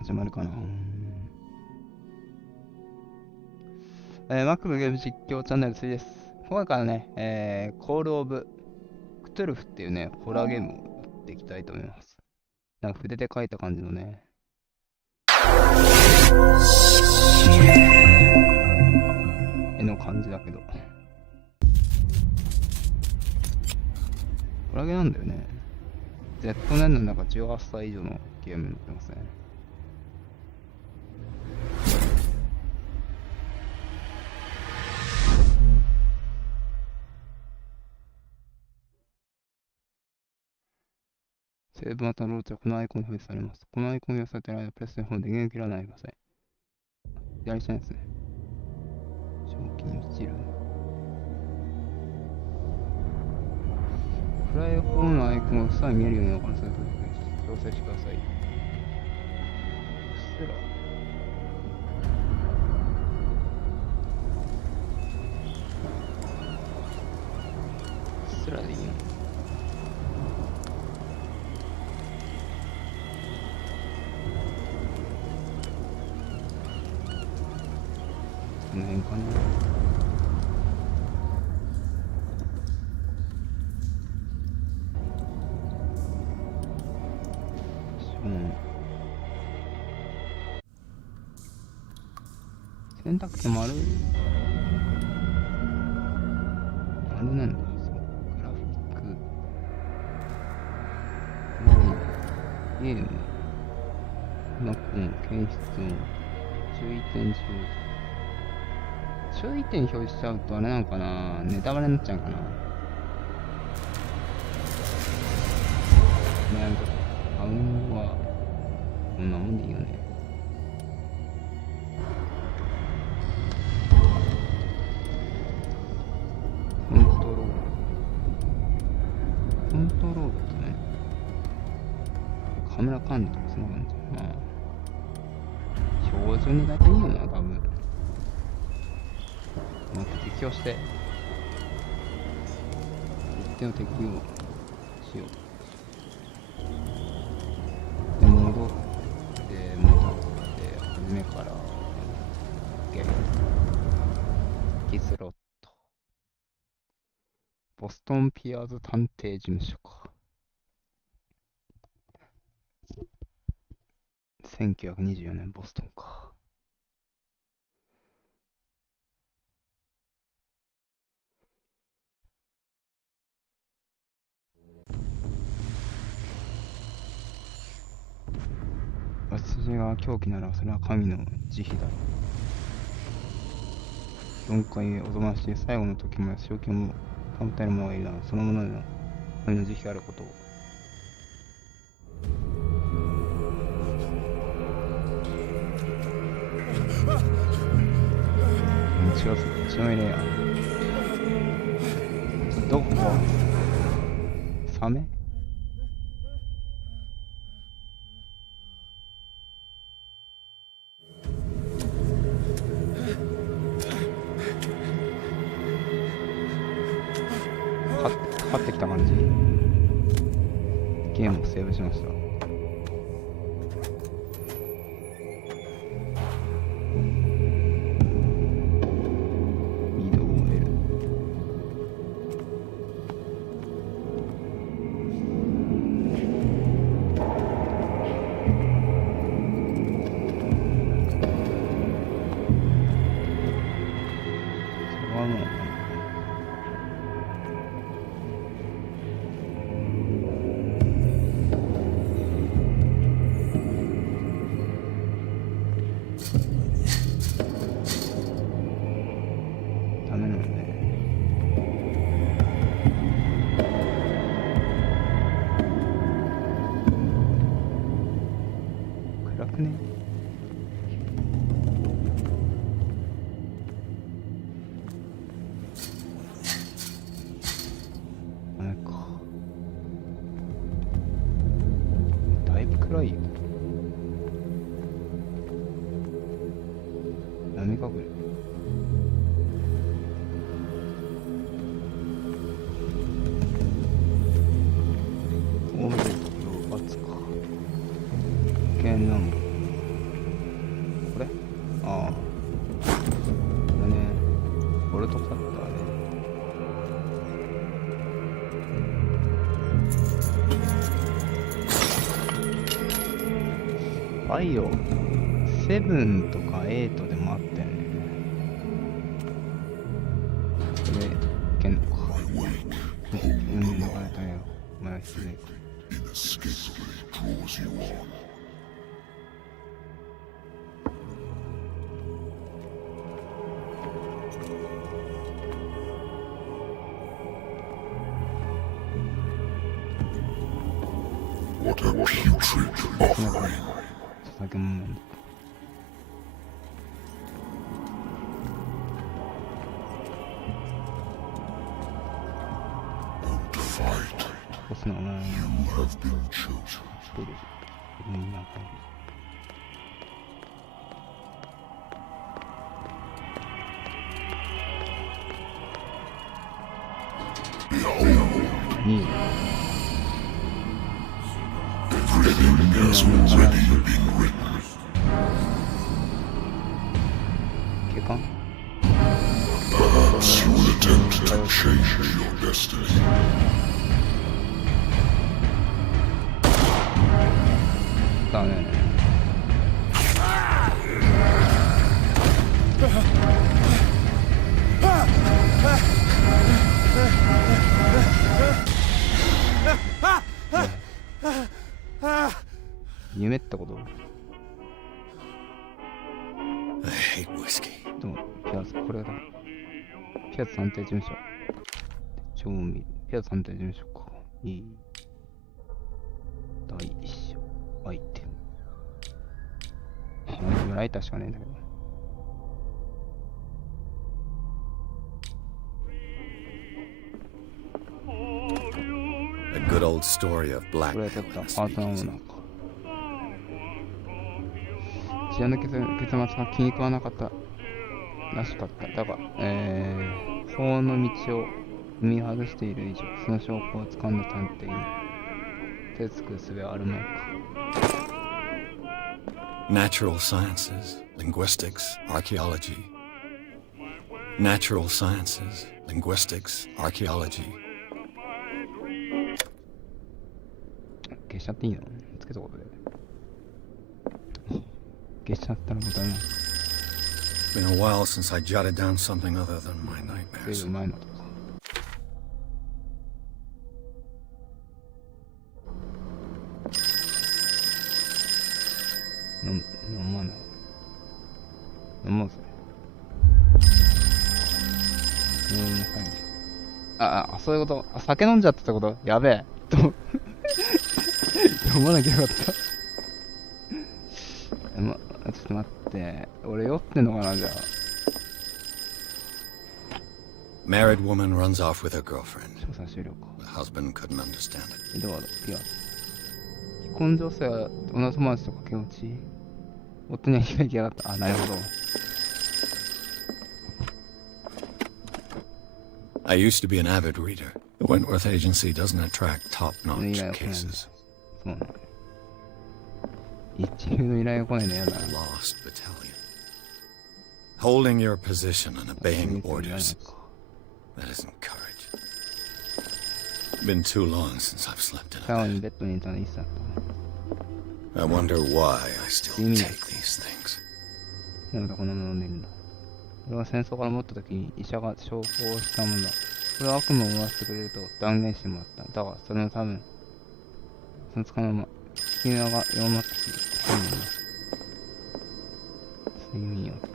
始まるかな。マックのゲーム実況チャンネル3です。今回からね、コールオブクトゥルフっていうね、ホラーゲームをやっていきたいと思います。なんか筆で書いた感じのね。絵の感じだけど。ホラーゲーなんだよね。Z 年の中18歳以上のゲームになってますね。セーブまたのローチはこのアイコンに表示されます。このアイコンに表示されている間、プレスの方で電源を切らないでください。左下ですね。正気に落ちる。暗い方のアイコンがさえ見えるように分からせると調整してください。うっすら。うっすらでいいの。この辺かな。選択肢丸なんだ。そう。グラフィック。ゲーム。マックの検出音。注意点表示。注意点表示しちゃうとあれなのかな、ネタバレになっちゃうかな。悩みとか。アウンはこんなもんでいいよね。コントロールってね、カメラ感度とかそんな感じ。まあ標準で大体いいよな、多分。また適用して一定の適用しよう。で戻って初めからギスロットボストンピアーズ探偵事務所か。1924年ボストンか。私が狂気ならそれは神の慈悲だ。4回目おぞましい最後の時も正気も保たれるものがいるならそのものでの神の慈悲があることを。違う、血の入れや。どこサメかかってきた感じ。ゲームをセーブしました。ダメなので暗くね。あれか、だいぶ暗いよ。闇隠れ。大目でとか。危険なの。ルトカッターね。バイオ7とか8でもあったよね。これいけんのか。流れたよ。お前は失礼か。What a putrid offering. 酒も飲んで。ボスの名前を You have been chosen. 一人みんなが2 Everything has already been written. 警官 Perhaps you will attempt to change your destiny. だね。夢ってこと？ I hate whiskey. でも、ピアス、これだ。ピアス探偵事務所。調味、ピアス探偵事務所か。いい。第一章。アイテム。アイテムライターしかねえんだけど。A good old story of これ blackmail はちょっと in a パートナーも speakeasy. なんか。治安の結末が気に食わなかったらしかった。だが、法の道を踏み外している以上、その証拠を掴んだ探偵に手つく術はあるまいか。Natural sciences, linguistics, archaeology. Natural sciences, linguistics, archaeology. 消しちゃっていいの？つけたことで。消しちゃったらもうダメなのか。 It's been a while since I jotted down something other than my 随 nightmares. 分前のとか。飲まない。飲もうぜ。そういうこと。あ、酒飲んじゃったってこと？やべえ。飲まなきゃよかった。ちょっと待って。俺酔ってんのかな、じゃあ。 Married woman runs off with her girlfriend. 調査終了か。 The husband couldn't understand it. エドワード、ピアス。既婚女性は女友達と駆け落ち。夫には被害があった。あ、なるほど。I used to be an avid reader. The Wentworth Agency doesn't attract top-notch cases. そうね。一流の依頼が来ないのやだな。 Lost battalion. Holding your position and obeying orders. That isn't courage. Been too long since I've slept in 最後 a に bed. ベッドにいたのいつだった I wonder why I still take these things. なんだこんなもの飲んでいるんだ。俺は戦争から持った時に医者が処方したものだ。これは悪夢を思わせてくれると断言してもらった。だが、それの多分、そのつかのまま、効き目が弱まってくる。睡眠薬。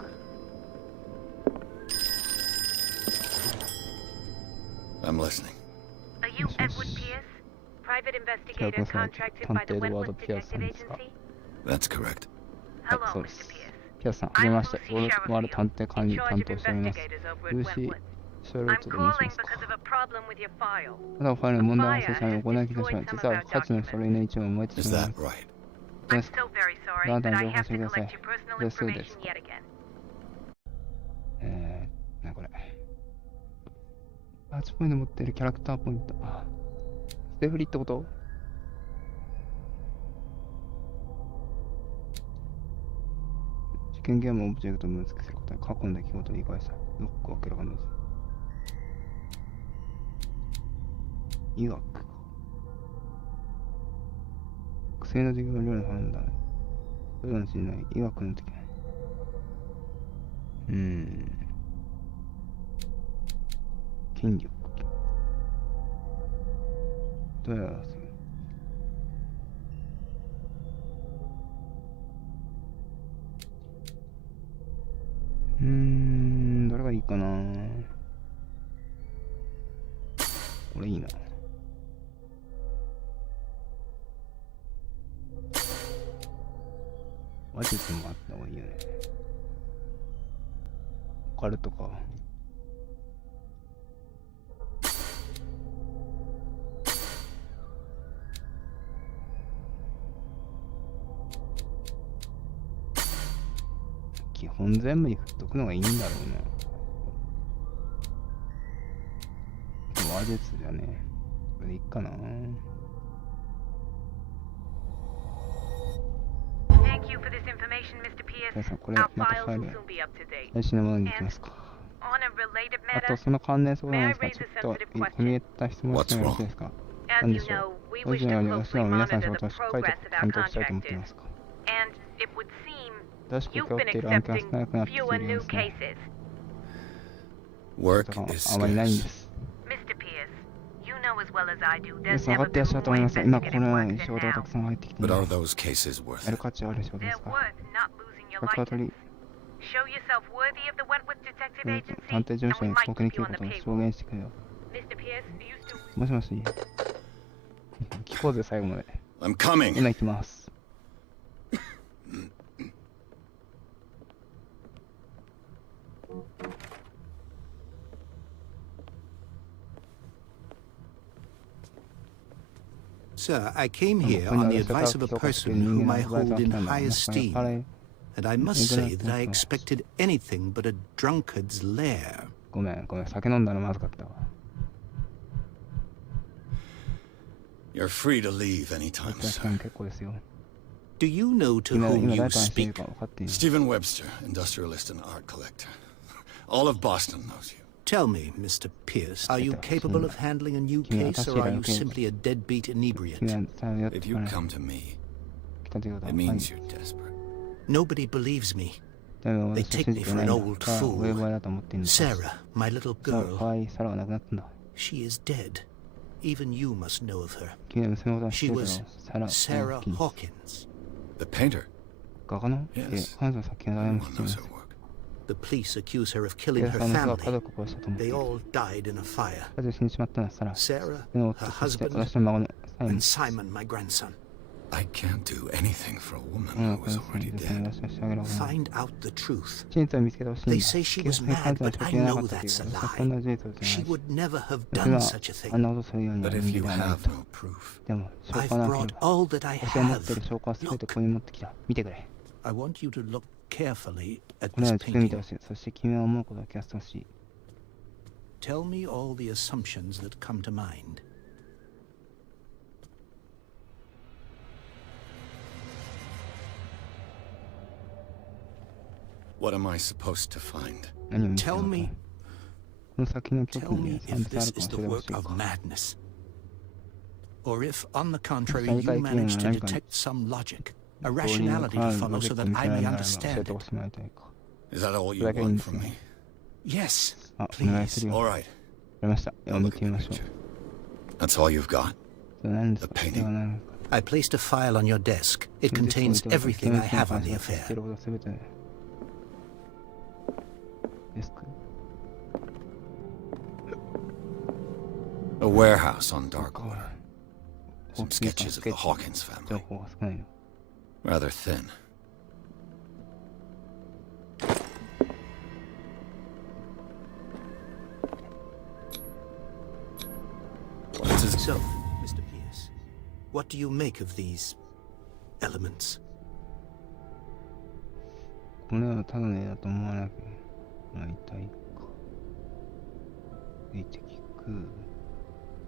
I'm listening. Are you Edward Pierce, private investigator contracted by the Wentworth Agency? That's correct. Hello, so- Mr. Pierce. ピアスさん、はじめまして。俺はある探偵管理 In 担 charge 当 of しております。 investigators over ル at ーシー・ Wentworth. シャーロ I'm ットと申しま calling すか。 because of a problem with your file. ただファイルの問題が発生したので行いきましょう。実は価値の書類の一部を燃えて Is しまいま that す。 right? I'm です so very sorry, Well but done, I Joe. have to How's it collect going? your personal Let's do information this. yet again. これ。8ポイント持っているキャラクターポイント。あ、捨て振りってこと？事件ゲームオブジェクトを分析することで過去の出来事を理解した。ロックを開ける可能です。医学か。薬の授業料理判断。それかもしれない。医学の時ない。筋力。どうやらそう。どれがいいかな。これいいな。話術もあった方がいいよね。オカルトか。基本全部に振っとくのがいいんだろうね。話術じゃね。これでいいかな。皆さん、これまたファイル最新のものに行きますか。あと、その関連することなんですが、ちょっと込み入った質問してもよろしいですか。何でしょう。ご自身のように私らも皆さんの仕事をしっかりと担当したいと思っていますか。正しく請け負っている案件が少なくなってきているんですね。あまりないんです。皆さん分かっていらっしゃると思いますが、今このように仕事がたくさん入ってきています。やる価値ある仕事ですか。先ほど探偵事務所に遅刻に来ることを証言してくれよ。もしもし。聞こうぜ、最後まで。今行きます。Sir, I came here on the advice of a person whom I hold in high esteem, and I must say that I expected anything but a drunkard's lair. ごめん、酒飲んだのまずかったわ。You're free to leave anytime, sir. 結構ですよ。Do you know to whom you speak? Stephen Webster, industrialist and art collector. All of Boston knows you. Tell me, Mr. Pierce, are you capable of handling a new case, or are you simply a deadbeat inebriate? If you come to me, it means you're desperate. Nobody believes me. They take me for an old fool. Sarah, my little girl, she is dead. Even you must know of her. She was Sarah Hawkins. The painter? Yes. Everyone knows her work. The police accuse her of killing her family. They all died in a fire. Sarah, her husband, and Simon, my grandson. I can't do anything for a woman who was already dead. Find out the truth. They say she was mad, but I know that's a lie. She would never have done such a thing. But if you have no proof, I've brought all that I have. Look. I want you to look carefully at this painting. Tell me all the assumptions that come to mind. what am I supposed to find? Tell me if this is the work of madness, or if, on the contrary, you manage to detect some logic, a rationality to follow so that I may understand it. Is that all you want from me? Yes, please. All right. Look at the picture. That's all you've got? The painting? I placed a file on your desk. It contains everything I have on the affair. A warehouse on Darkwater. Some sketches of the Hawkins family. Rather thin. So, Mr. Pierce, what do you make of these elements? これはただの絵だと思わなきゃなりたいか。いて聞く。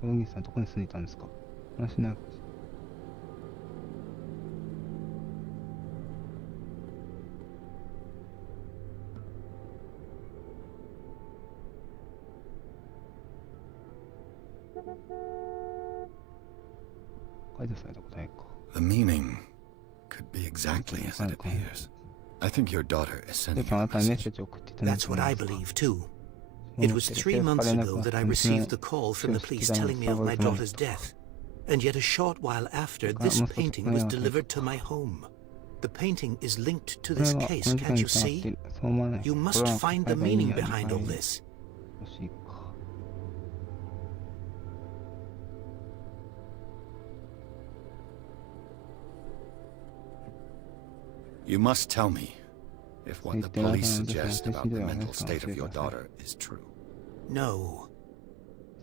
小木さんどこに住んでいたんですか？話なく。解除された答えか。The meaning could be exactly as it appears. I think your daughter is で sending もあ you a なたにメッ message. セージを送っていただい That's て what な I いですか。 believe too. It was 3 months ago that I received the call from the police telling me of my daughter's death. And yet a short while after, this painting was delivered to my home. The painting is linked to this case, can't you see? You must find the meaning behind all this. You must tell me if what the police suggest about the mental state of your daughter is true. No.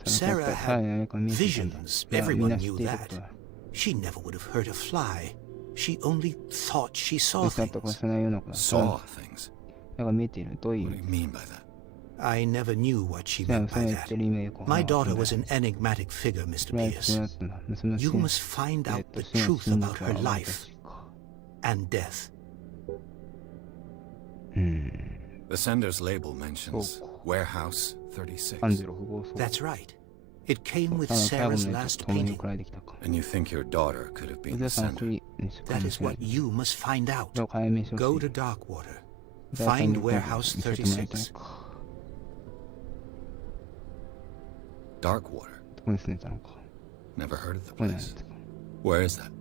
Sarah had visions. Everyone knew that. She never would have hurt a fly. She only thought she saw things. Saw things? What do you mean by that? I never knew what she meant by that. My daughter was an enigmatic figure, Mr. Pierce. You must find out the truth about her life and death. The sender's label mentions Warehouse 36. That's right. It came with Sarah's last painting. And you think your daughter could have been the sender? That is what you must find out. Go to Darkwater. Find Warehouse 36. Darkwater? Never heard of the place. Where is that?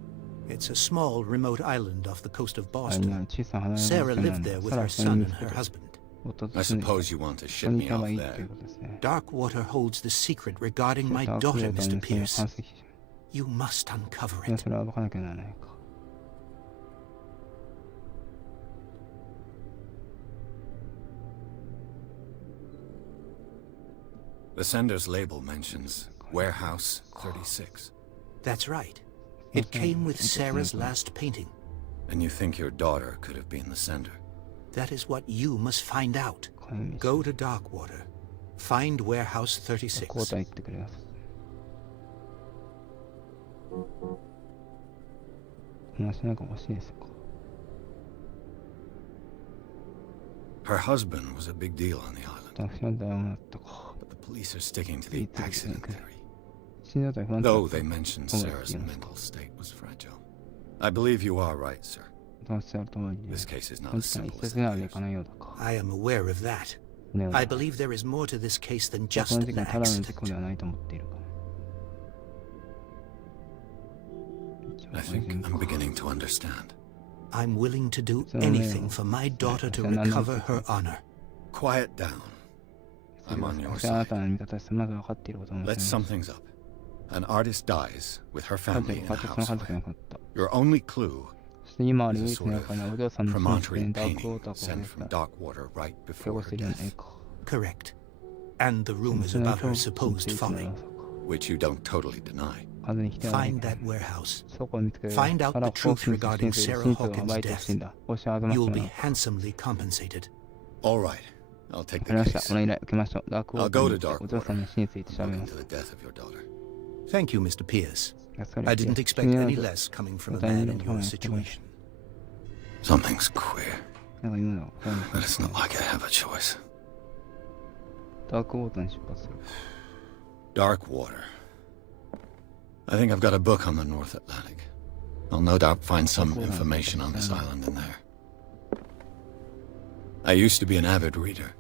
It's a small, remote island off the coast of Boston. Sarah lived there with her son and her husband. I suppose you want to ship me off there. Darkwater holds the secret regarding my daughter, Mr. Pierce. You must uncover it. The sender's label mentions Warehouse 36. That's right. It came with Sarah's last painting. And you think your daughter could have been the sender? That is what you must find out. Go to Darkwater. Find Warehouse 36. Her husband was a big deal on the island. But the police are sticking to the accident theory. Though they mentioned Sarah's mental state was fragile. I believe you are right, sir. This case is not as simple as it appears. I am aware of that. I believe there is more to this case than just an accident. I think I'm beginning to understand. I'm willing to do anything for my daughter to recover her honor. Quiet down. I'm on your side. Let's sum things up. An artist dies with her family in a house fire. Your only clue is a sort of promontory painting sent from Darkwater right before her death. Correct. And the rumors about her supposed folly. Which you don't totally deny. Find that warehouse. Find out the truth regarding Sarah Hawkins' death. You'll be handsomely compensated. All right. I'll take the case. I'll go to Darkwater. Look into the death of your daughter. Thank you, Mr. Pierce. I didn't expect any less coming from a man in your situation. Something's queer. But it's not like I have a choice. Darkwater. I think I've got a book on the North Atlantic. I'll no doubt find some information on this island in there. I used to be an avid reader.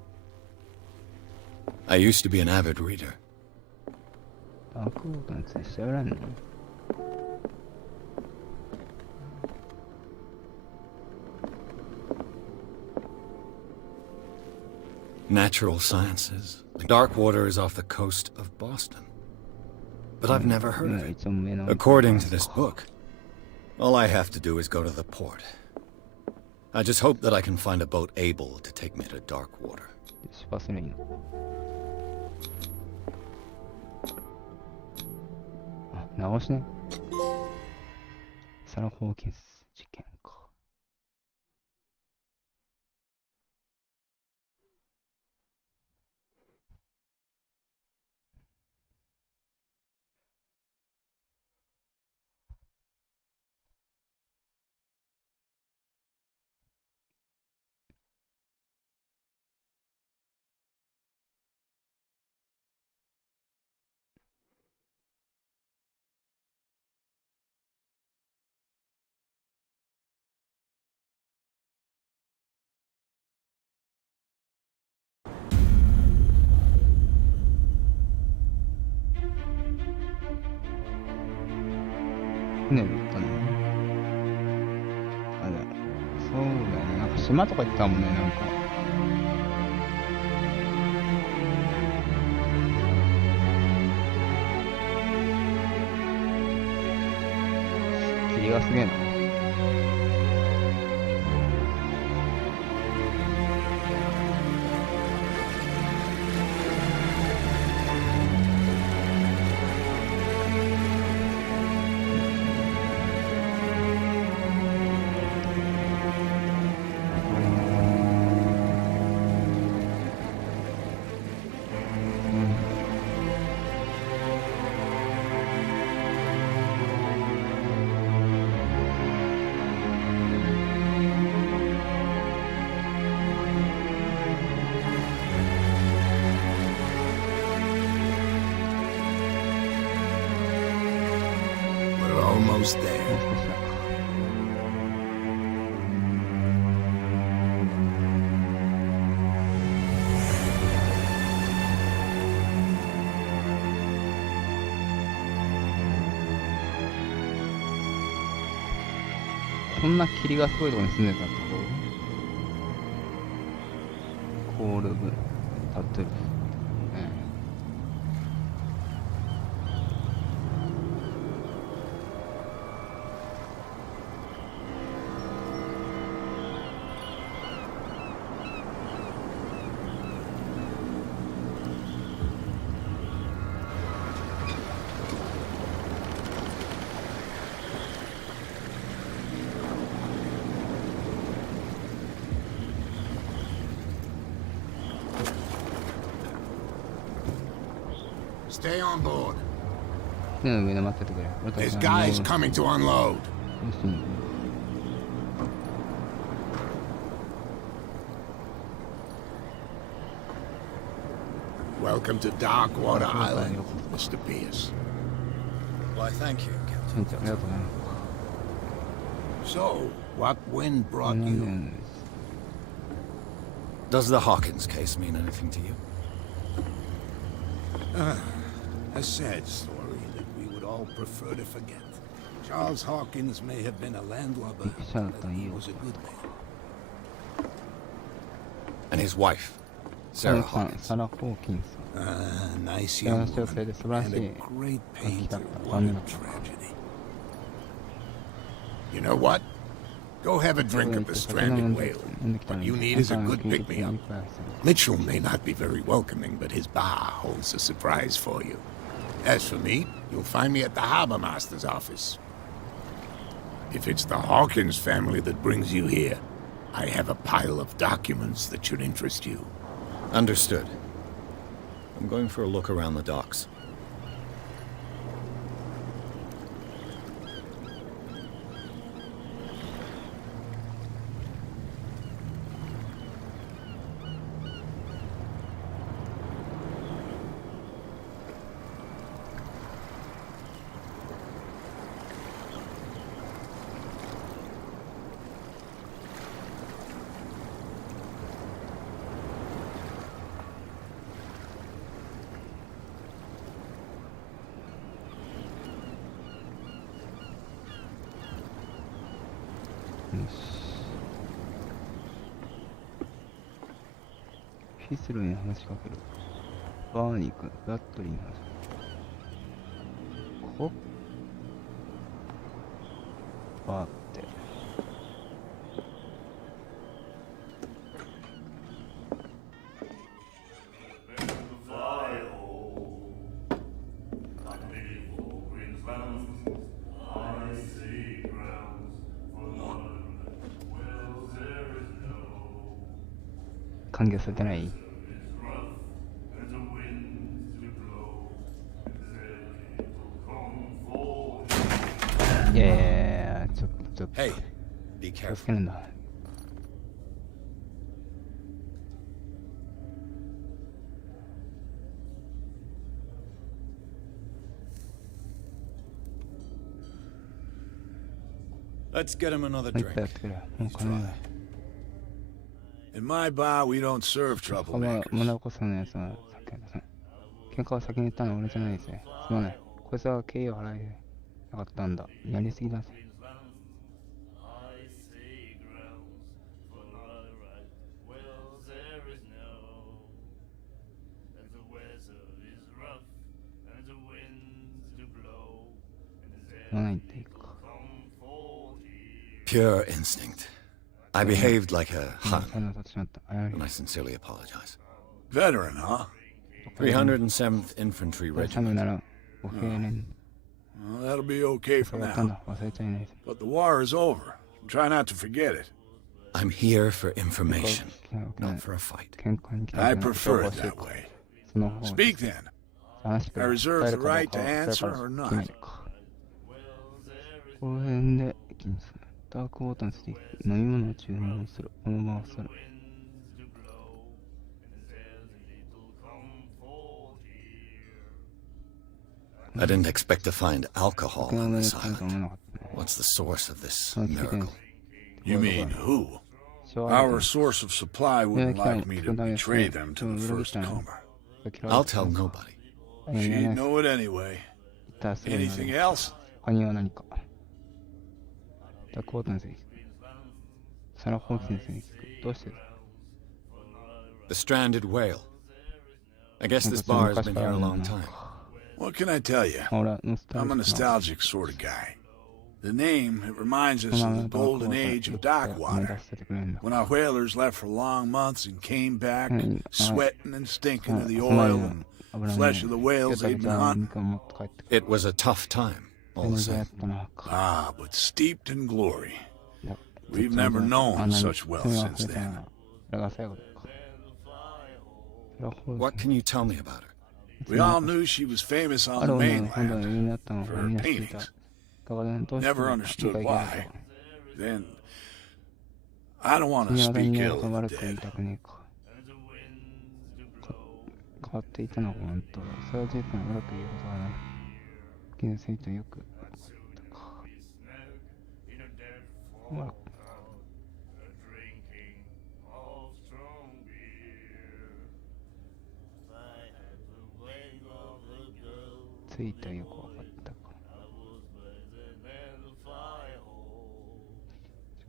Natural sciences. Darkwater is off the coast of Boston. But I've never heard of it. According to this book, all I have to do is go to the port. I just hope that I can find a boat able to take me to Darkwater. Sarah Hawkins 事件か。船で行ったの？あれ、そうだよね。なんか島とか行ったもんね、なんか。霧がすげえな。Almost there. こんな霧がすごいところに住んでたってこと？コールブ、タトゥルフ。Stay on board. 船の上で待っててくれ。 There's guys coming to unload. Welcome to Darkwater Island, Mr. Pierce. Why, thank you, Captain. So, what wind brought you? Does the Hawkins case mean anything to you? A sad story that we would all prefer to forget. Charles Hawkins may have been a landlubber, but he was a good man. And his wife, Sarah Hawkins. Nice young woman, and a great painter. What a tragedy. You know what? Go have a drink at the Stranded Whale. What you need is a good pick-me-up. Mitchell may not be very welcoming, but his bar holds a surprise for you. As for me, you'll find me at the Harbor Master's office. If it's the Hawkins family that brings you here, I have a pile of documents that should interest you. Understood. I'm going for a look around the docks.フィスルに話しかける。バーに行く。バットリーに話しかける。バーって。歓迎されてない？いやいやいや、ちょっと気をつけるんだ。Let's get him another drink. In my bar, we don't serve troublemakers. 喧嘩を先に言ったのは俺じゃないですね。すまない。こいつは敬意を払い、なかったんだ。やりすぎだぜ。Pure instinct. I behaved like a Hun, and I sincerely apologize. Veteran, huh? 307th Infantry Regiment. Well, that'll be okay for now. But the war is over. Try not to forget it. I'm here for information, not for a fight. I prefer it that way. Speak then. I reserve the right to answer or not. 公園でダークウォーターについて飲み物を注文する。この場を去る。I didn't expect to find alcohol on this island. What's the source of this miracle? You mean who? Our source of supply wouldn't like me to betray them to the first comer. I'll tell nobody. She'd know it anyway. Anything else? 他には何か。ダークウォーターについてサラ・ホーキンスに聞く。どうして The stranded whale. I guess this bar has been here a long time. What can I tell you? I'm a nostalgic sort of guy. The name, it reminds us of the golden age of dock water, when our whalers left for long months and came back, sweating and stinking of the oil and flesh of the whales they'd been hunting. It was a tough time, all the same. Ah, but steeped in glory. We've never known such wealth since then. What can you tell me about her? We all knew she was famous on the mainland for her paintings. Never understood why. Then, I don't want to speak ill of the dead. 変わっていたのが本当。それは随分悪く言うことはない。気のせいとよく。ついたよくわかったか。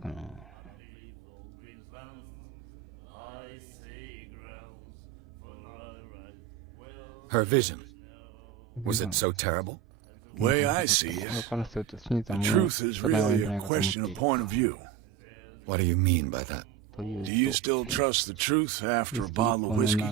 かな。Her vision. Was it so terrible? The way I see it, the truth is really a question of point of view. What do you mean by that? Do you still trust the truth after a bottle of whiskey?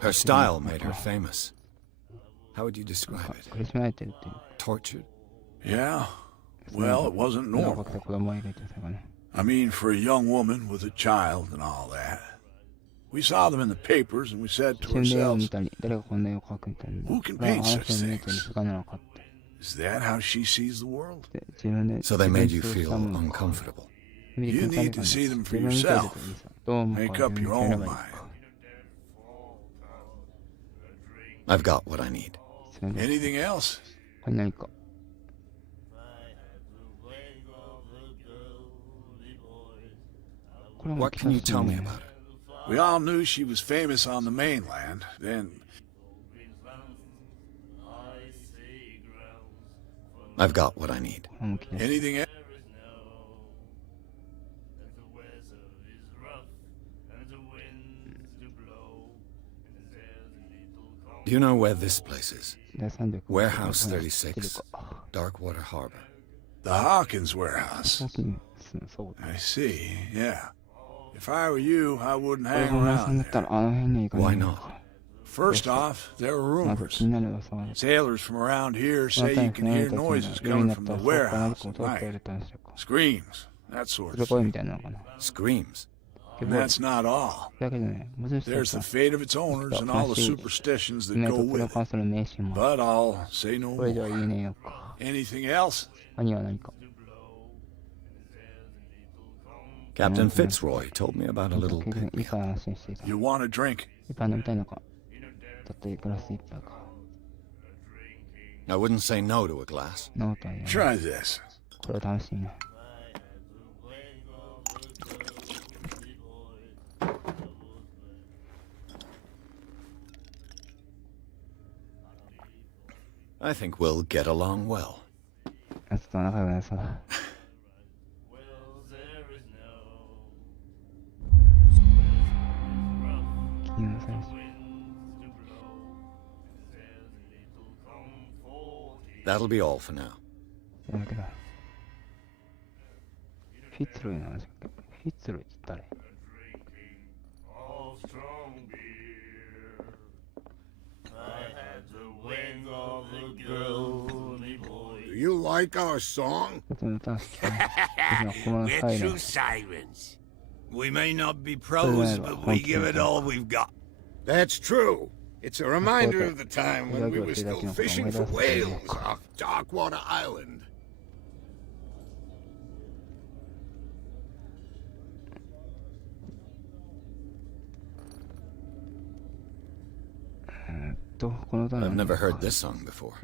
Her style made her famous. How would you describe it? Tortured? Yeah. Well, it wasn't normal. I mean, for a young woman with a child and all that. We saw them in the papers and we said to ourselves, who can paint such things? Is that how she sees the world? So they made you feel uncomfortable. You need to see them for yourself. Make up your own mind. I've got what I need. Anything else? What can you tell me about her? We all knew she was famous on the mainland. Then... I've got what I need. Anything else? Do you know where this place is? Warehouse 36, Darkwater Harbor. The Hawkins warehouse. I see, yeah. If I were you, I wouldn't hang around there. Why not? First off, there are rumors. Sailors from around here say you can hear noises coming from the warehouse at night. Screams, that sort of thing. Screams? And that's not all. There's the fate of its owners and all the superstitions that go with it. But I'll say no more. Anything else? Captain Fitzroy told me about a little picnic. You want a drink? I wouldn't say no to a glass. Try this. I think we'll get along well. やつと仲良くなりそうだ。金の選手。That'll be all for now. やめてか。フィッツロイの話だっけ？フィッツロイって誰？ Do you like our song? We're true sirens. We may not be pros, but we give it all we've got. That's true. It's a reminder of the time when we were still fishing for whales off Darkwater Island. I've never heard this song before.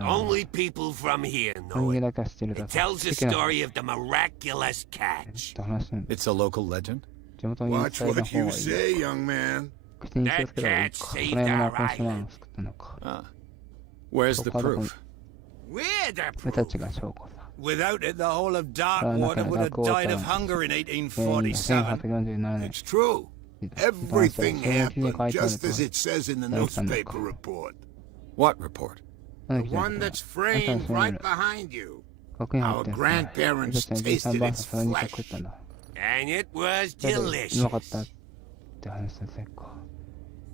Only people from here know it. It tells the story of the miraculous catch. It's a local legend? Watch what you say, young man. That catch saved our island. Ah. Where's the proof? We're the proof. Without it, the whole of Darkwater would have died of hunger in 1847. It's true. Everything happened just as it says in the newspaper report. What report? The one that's framed right behind you. Our grandparents tasted its flesh. And it was delicious.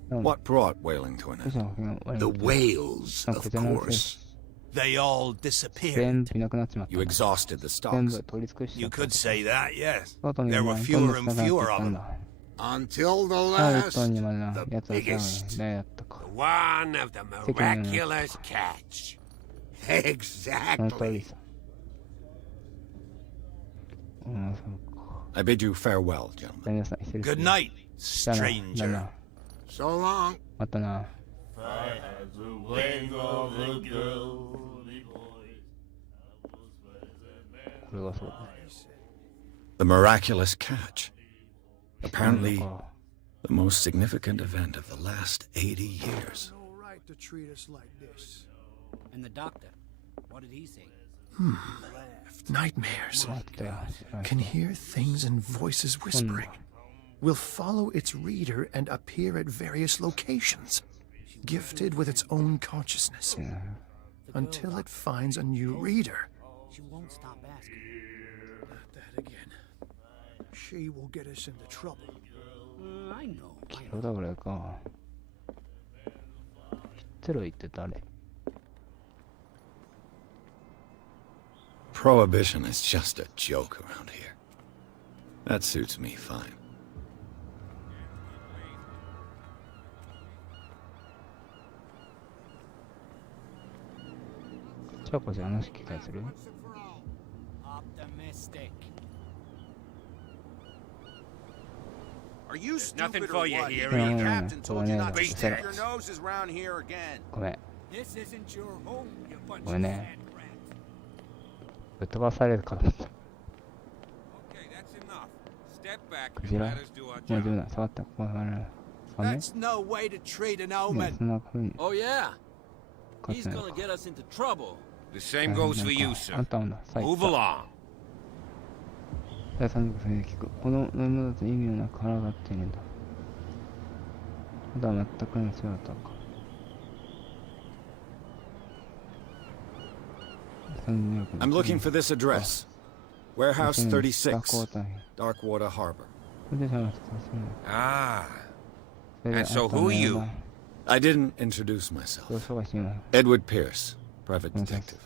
What brought whaling to an end? The whales, of course. They all disappeared. You exhausted the stocks. You could say that, yes. There were fewer and fewer of them. Until the last, the biggest. The one of the miraculous catch. Exactly. I bid you farewell, gentlemen. Good night, stranger. So long. The miraculous catch. Apparently, the most significant event of the last 80 years. No right to treat us like this. And the doctor, what did he say? Nightmares. Can hear things and voices whispering. Will follow its reader and appear at various locations, gifted with its own consciousness, until it finds a new reader. She won't stop asking. Not that again. She will get us into trouble. I know. だぐらいか。知ってるって誰？ Prohibition is just a joke around here. That suits me fine. チャコじゃ話聞いたりする？ Optimistic. Are you Nothing stupid for or you what? here, The either. captain told you not to Beat stick it. your noses round here again. ごめん。 This isn't your home, you bunch of ごめんね。 sad brats. ぶっ飛ばされるから。 Okay, that's enough. Step back ク and ジラ let us do our もう十 job. 分だ。触った。ここ離れる。あね。 That's no way to treat an ね omen. そんな風に Oh yeah, 書い he's てない gonna か。 get us into trouble. The same goes for you, あん sir. たもだ。さあ Move along. 第3それで聞く。この飲み物だと意味のなく腹がっているんだ。まだ全くの姿か。I'm looking for this address. Warehouse 36, Darkwater Harbor. Ah. And so who are you? I didn't introduce myself. Edward Pierce, private detective.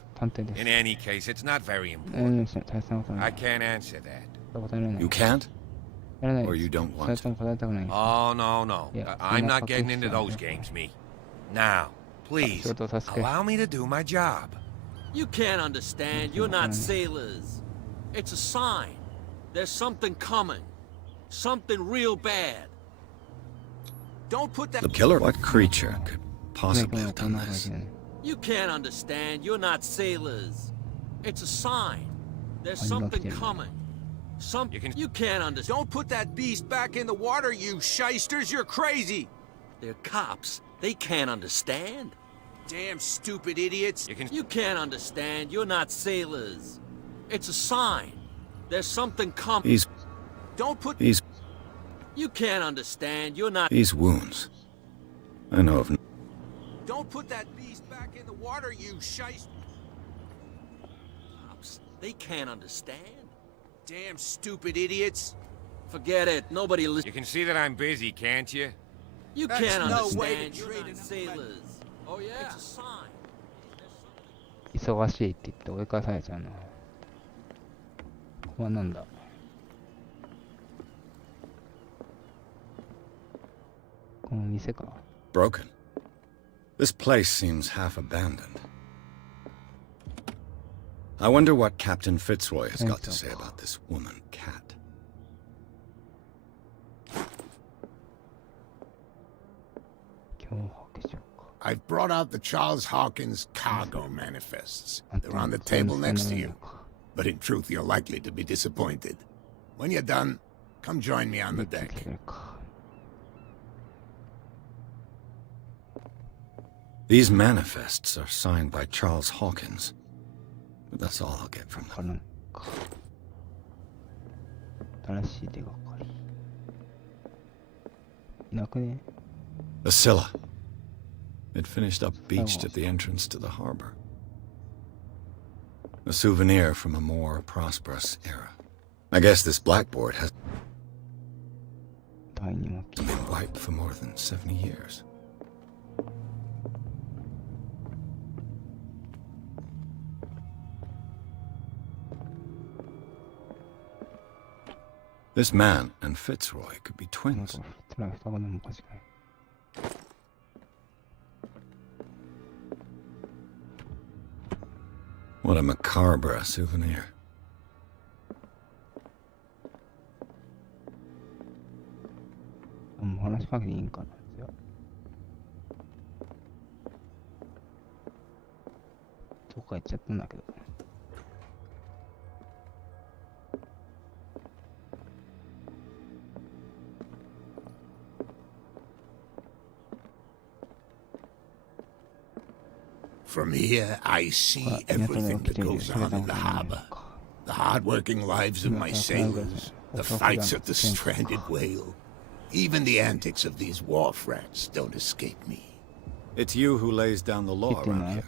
In any case, it's not very important. I can't answer that. You can't? Or you don't want to? Oh, no, no. I'm not getting into those games, me. Now, please, allow me to do my job. You can't understand. You're not sailors. It's a sign. There's something coming. Something real bad. Don't put that. The killer? What creature could possibly have done this? You can't understand. You're not sailors. It's a sign. There's something coming. You can't understand. Don't put that beast back in the water, you shysters. You're crazy. They're cops. They can't understand. Damn stupid idiots. You can't understand. You're not sailors. It's a sign. There's something coming. Don't put... You can't understand. You're not... These wounds. I know of... Don't put that beast back in the water, you shice... They can't understand. Damn stupid idiots. Forget it. Nobody listens. You can see that I'm busy, can't you? You That's can't no understand. way to You're treat not an- sailors. Oh yeah. It's a sign. 忙しいって言って追い返されちゃうな。ここはなんだ。この店か。Broken. This place seems half abandoned. I wonder what Captain Fitzroy has got to say about this woman cat. I've brought out the Charles Hawkins cargo manifests. They're on the table next to you. But in truth, you're likely to be disappointed. When you're done, come join me on the deck. These manifests are signed by Charles Hawkins. But that's all I'll get from them. 新しい手がかり。いなくね？ A Scylla. It finished up beached at the entrance to the harbor. A souvenir from a more prosperous era. I guess this blackboard has been wiped for more than 70 years. This man and Fitzroy could be twins. What a macabre souvenir. From here, I see everything that goes on in the harbor. The hard-working lives of my sailors, the fights of the stranded whale. Even the antics of these wharf rats don't escape me. It's you who lays down the law around here.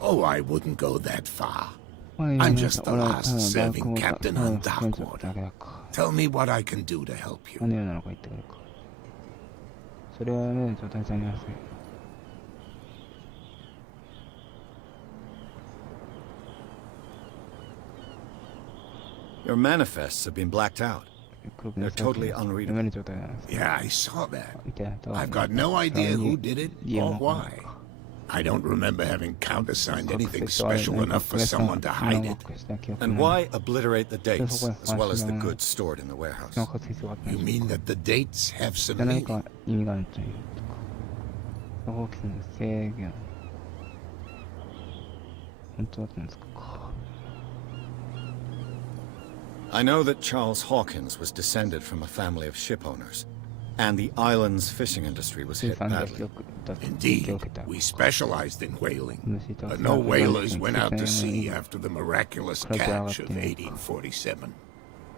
Oh, I wouldn't go that far. I'm just the last serving captain on Darkwater. Tell me what I can do to help you. Your manifests have been blacked out. They're totally unreadable. Yeah, I saw that. I've got no idea who did it or why. I don't remember having countersigned anything special enough for someone to hide it. And why obliterate the dates, as well as the goods stored in the warehouse? You mean that the dates have some meaning? I know that Charles Hawkins was descended from a family of ship owners, and the island's fishing industry was hit badly. Indeed, we specialized in whaling, but no whalers went out to sea after the miraculous catch of 1847.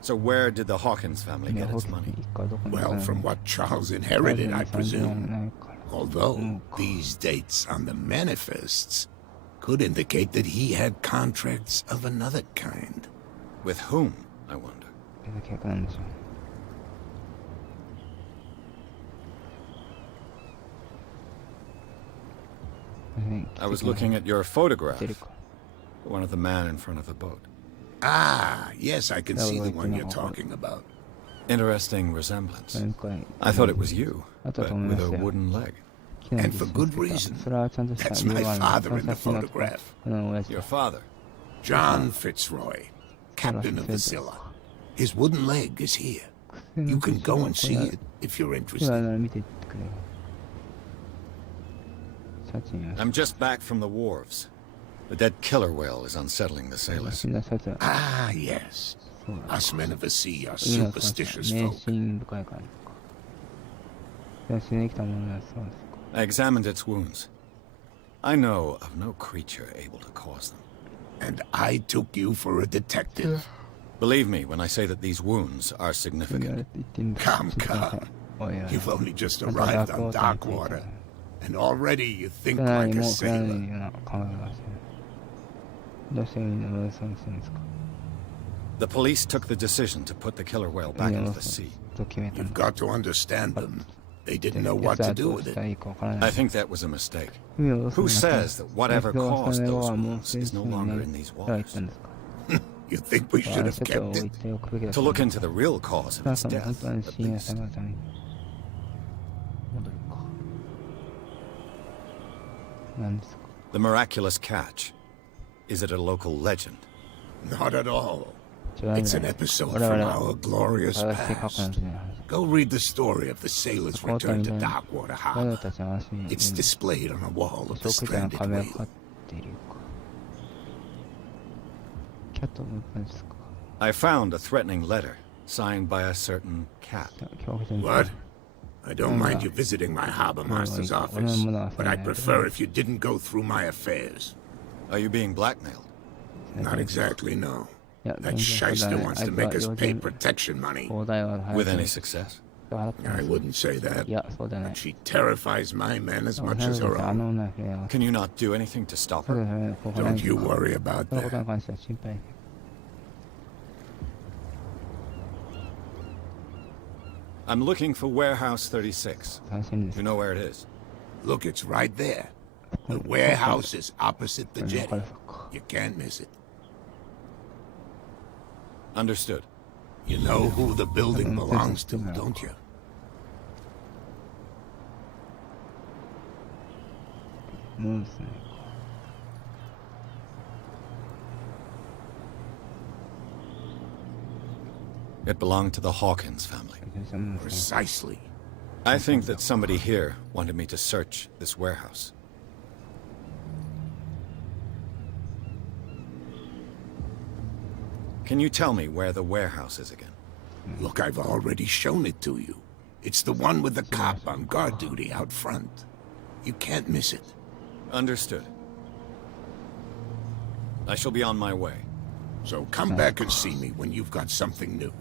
So where did the Hawkins family get its money? Well, from what Charles inherited, I presume. Although these dates on the manifests could indicate that he had contracts of another kind. With whom, I wonder? I was looking at your photograph. One of the man in front of the boat. Ah, yes, I can see the one you're talking about. Interesting resemblance. I thought it was you, but with a wooden leg. And for good reason. That's my father in the photograph. Your father? John Fitzroy, captain of the Scylla. His wooden leg is here. You can go and see it if you're interested. I'm just back from the wharves. The dead killer whale is unsettling the sailors. Ah, yes. Us men of the sea are superstitious folk. I examined its wounds. I know of no creature able to cause them. And I took you for a detective. Believe me when I say that these wounds are significant. Come. You've only just arrived on Darkwater, and already you think like a sailor. The police took the decision to put the killer whale back into the sea. You've got to understand them. They didn't know what to do with it. I think that was a mistake. Who says that whatever caused those wounds is no longer in these waters? You think we should have kept it? To look into the real cause of its death, at least. The miraculous catch. Is it a local legend? Not at all. It's an episode from our glorious past. Go read the story of the sailor's return to Darkwater Harbor. It's displayed on a wall of the stranded whale. I found a threatening letter signed by a certain cat. What? I don't mind you visiting my harbor master's office, but I'd prefer if you didn't go through my affairs. Are you being blackmailed? Not exactly, no. That shyster wants to make us pay protection money. With any success? I wouldn't say that. But she terrifies my men as much as her own. Can you not do anything to stop her? Don't you worry about that. I'm looking for Warehouse 36. You know where it is? Look, it's right there. The warehouse is opposite the jetty. You can't miss it. Understood. You know who the building belongs to, don't you? It belonged to the Hawkins family. Precisely. I think that somebody here wanted me to search this warehouse. Can you tell me where the warehouse is again? Look, I've already shown it to you. It's the one with the cop on guard duty out front. You can't miss it. Understood. I shall be on my way. So come back and see me when you've got something new.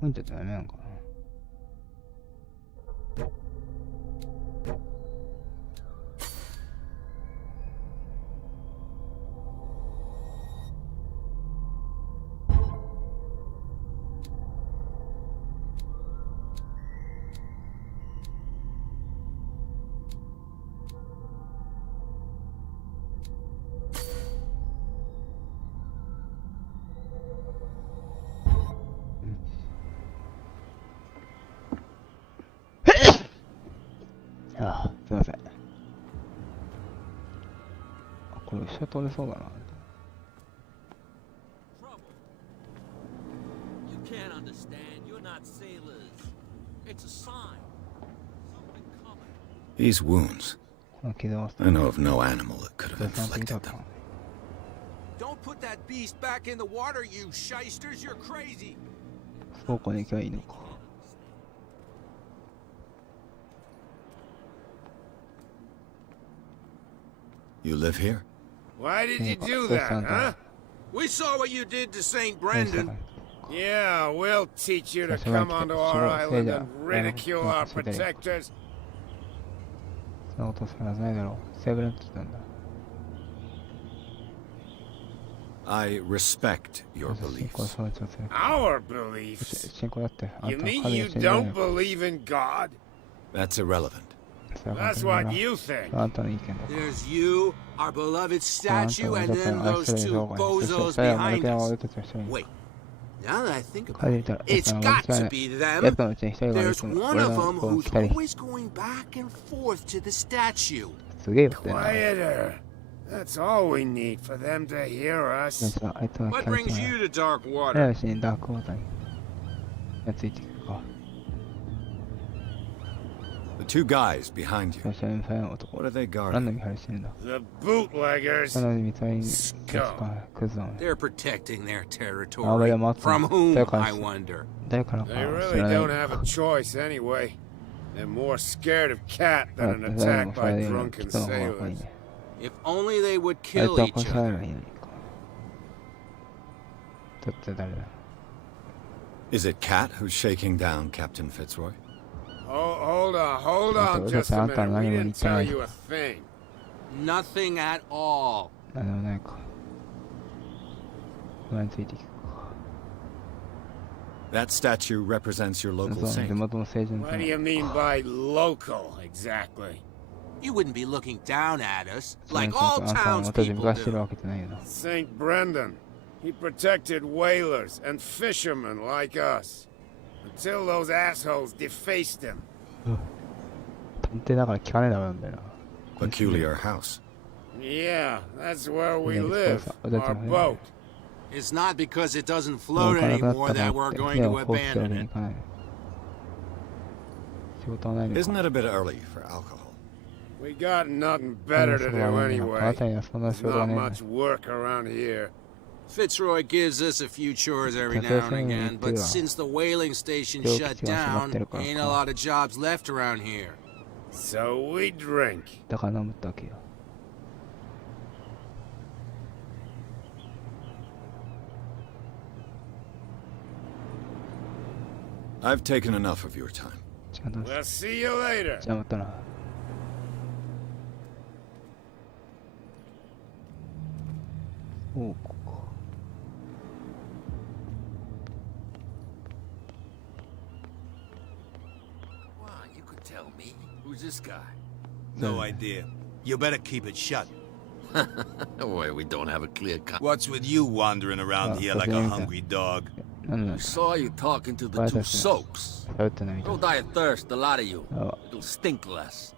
Point ってダメなのかな。あ、すいません。これ後ろ取れそうだな。These wounds. I know of no animal that could have inflicted them. Don't put that beast back in the water, you shysters! You're crazy. 倉庫に行けばいいのか。You live here? Why did you do that, huh? We saw what you did to St. Brendan. Yeah, we'll teach you to come onto our island and ridicule our protectors. そんなことするはずないだろう。セーブレントって言ったんだ。I respect your beliefs. Our beliefs? 信仰だって。You mean you don't believe in God? That's irrelevant. That's what you think. There's you, our beloved statue, and then those two bozos behind us. Wait, now that I think about it, it's got to be them. There's one of them who's always going back and forth to the statue. Quieter. That's all we need for them to hear us. What brings you to Darkwater? The two guys behind you. What are they guarding? The bootleggers. They're protecting their territory. From whom, I wonder? They really don't have a choice anyway. They're more scared of Cat than an attack by drunken sailors. If only they would kill each other. Is it Cat who's shaking down Captain Fitzroy? Oh, hold on just a minute. We didn't tell you a thing. Nothing at all. That statue represents your local saint. What do you mean by local, exactly? You wouldn't be looking down at us, like all townspeople do. St. Brendan. He protected whalers and fishermen like us. Until those assholes defaced him. Peculiar house. Yeah, that's where we live. Our boat. It's not because it doesn't float anymore that we're going to abandon it. Isn't it a bit early for alcohol? We got nothing better to do anyway. There's not much work around here. Fitzroy gives us a few chores every now and again, but since the whaling station shut down, ain't a lot of jobs left around here. So we drink. I've taken enough of your time. We'll see you later. You could tell me. Who's this guy? No idea. You better keep it shut. Why, we don't have a clear cut. What's with you wandering around here like a hungry dog? I saw you talking to the two soaks. Go die of thirst, a lot of you. It'll stink less.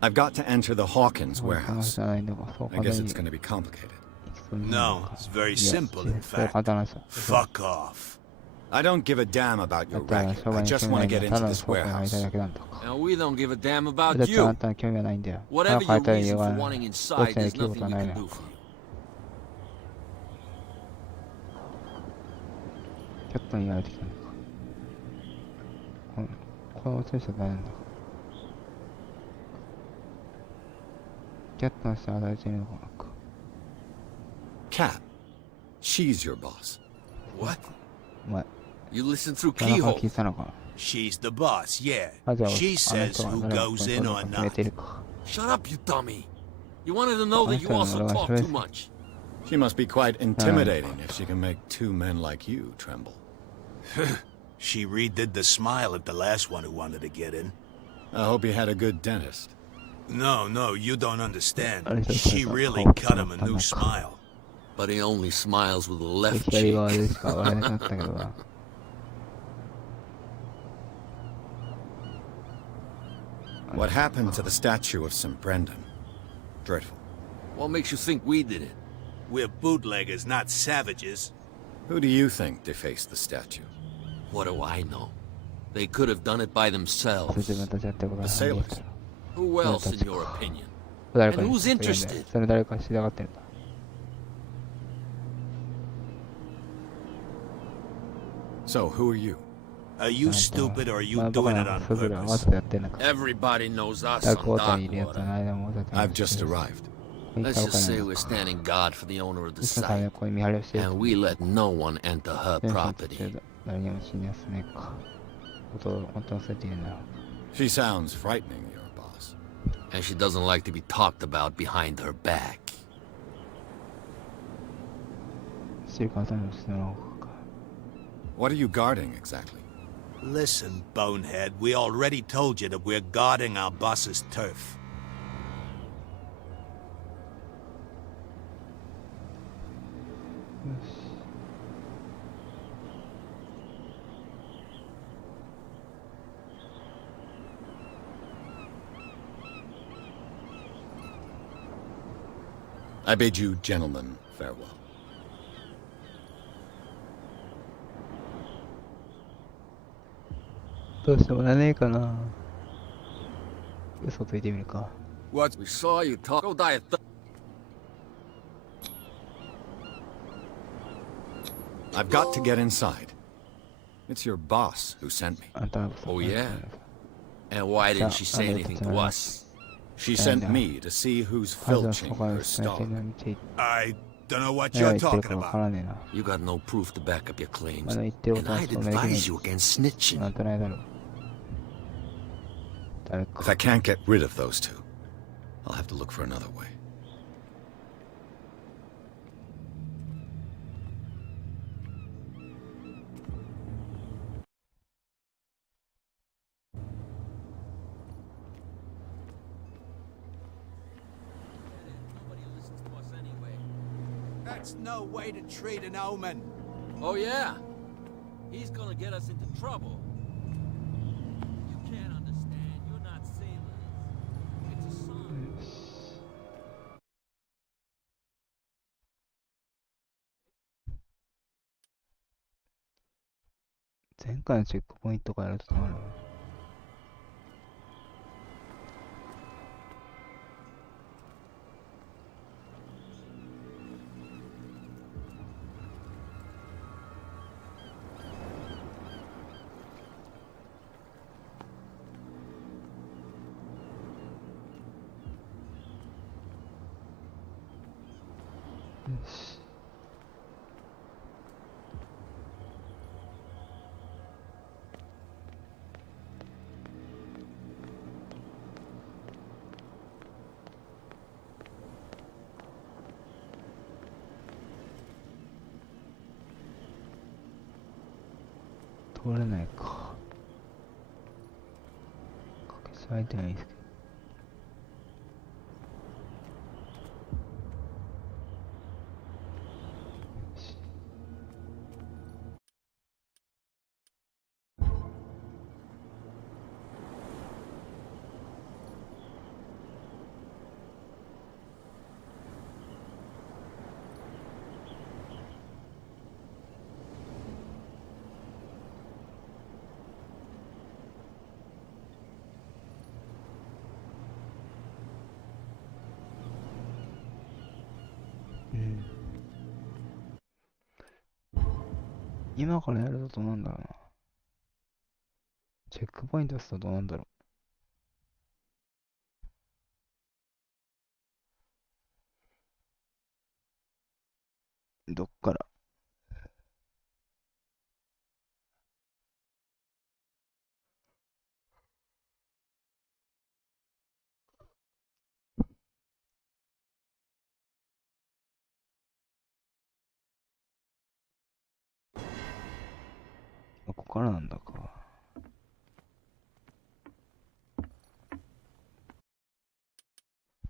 I've got to enter the Hawkins warehouse. I guess it's going to be complicated. No, it's very simple, in fact. Fuck off. I don't give a damn about your racket. I just want to get into this warehouse. And we don't give a damn about you. Whatever your reason for wanting inside, there's nothing we can do for you. Cat, she's your boss. What? You listen through keyhole. She's the boss, yeah. She says who goes in or not. Shut up, you dummy. You wanted to know that you also talk too much. She must be quite intimidating if she can make two men like you tremble. She redid the smile at the last one who wanted to get in. I hope he had a good dentist. No, you don't understand. She really cut him a new smile. But he only smiles with the left cheek. What happened to the statue of St. Brendan? Dreadful. What makes you think we did it? We're bootleggers, not savages. Who do you think defaced the statue? What do I know? They could have done it by themselves. The sailors. Who else, in your opinion? And who's interested? So, who are you? Are you stupid or are you doing it on purpose? Everybody knows us on Darkwater. I've just arrived. Let's just say we're standing guard for the owner of the site, and we let no one enter her property. She sounds frightening, your boss. And she doesn't like to be talked about behind her back. What are you guarding, exactly? Listen, bonehead, we already told you that we're guarding our boss's turf. I bid you, gentlemen, farewell. どうしてもらえねえかな。嘘ついてみるか。What? We saw you talk. Go die. I've got to get inside. It's your boss who sent me. Oh yeah? And why didn't she say anything to us? She sent me to see who's filching her stock. I don't know what you're talking about. You got no proof to back up your claims. And I'd advise you against snitching. If I can't get rid of those two, I'll have to look for another way. That's no way to treat an omen. Oh yeah? He's gonna get us into trouble. You can't understand. You're not sailors. It's a sign. 前回のチェックポイントからやるとなる。通れないか。かけされてないですけど。今からやるとどうなんだろうな。チェックポイントですとどうなんだろう。どっからここからなんだか。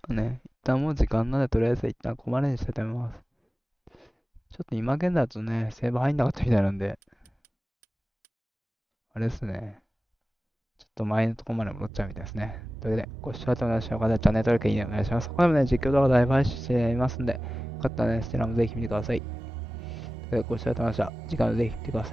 ね、一旦もう時間なんで、とりあえず一旦ここまでにしたいと思います。ちょっと今現在だとね、セーブ入んなかったみたいなんで、あれですね。ちょっと前のところまで戻っちゃうみたいですね。というわけで、ご視聴ありがとうございました。よかったらチャンネル登録、いいねお願いします。ここでもね、実況動画大配信していますんで、よかったらね、そちらもぜひ見てください。というわけで、ご視聴ありがとうございました。次回もぜひ見てください。